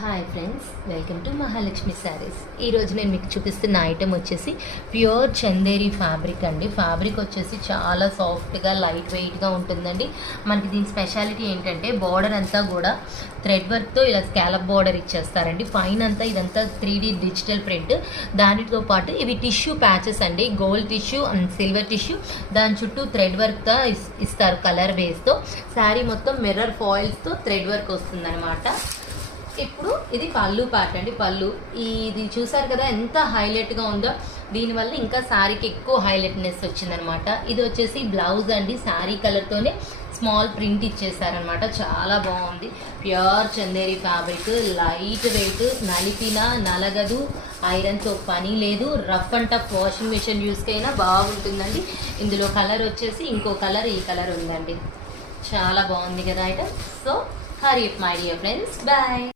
Hi friends, welcome to Mahalakshmi saris. ఈరోజు నేను మీకు చూపిస్తున్న ఐటెం వచ్చేసి ప్యూర్ చందేరి ఫ్యాబ్రిక్ అండి. ఫ్యాబ్రిక్ వచ్చేసి చాలా సాఫ్ట్గా లైట్ వెయిట్గా ఉంటుందండి. మనకి దీని స్పెషాలిటీ ఏంటంటే బార్డర్ అంతా కూడా థ్రెడ్ వర్క్తో ఇలా స్కాలప్ బార్డర్ ఇచ్చేస్తారండి. పైన అంతా ఇదంతా 3D డిజిటల్ ప్రింట్. దానితో పాటు ఇవి టిష్యూ ప్యాచెస్ అండి, gold tissue and silver tissue. దాని చుట్టూ థ్రెడ్ వర్క్తో ఇస్తారు కలర్ బేస్తో. శారీ మొత్తం మిర్రర్ ఫాయిల్స్తో థ్రెడ్ వర్క్ వస్తుందన్నమాట. ఇప్పుడు ఇది పళ్ళు పార్ట్ అండి. పళ్ళు ఇది చూసారు కదా ఎంత హైలైట్గా ఉందో. దీనివల్ల ఇంకా శారీకి ఎక్కువ హైలైట్నెస్ వచ్చిందనమాట. ఇది వచ్చేసి బ్లౌజ్ అండి. శారీ కలర్తోనే స్మాల్ ప్రింట్ ఇచ్చేసారనమాట. చాలా బాగుంది. Pure Chanderi fabric, light weight, నలిపినా నలగదు, ఐరన్తో పని లేదు. Rough and tough washing machine యూస్కైనా బాగుంటుందండి. ఇందులో కలర్ వచ్చేసి ఇంకో కలర్, ఈ కలర్ ఉందండి. చాలా బాగుంది కదా item. So hurry up my dear friends, bye.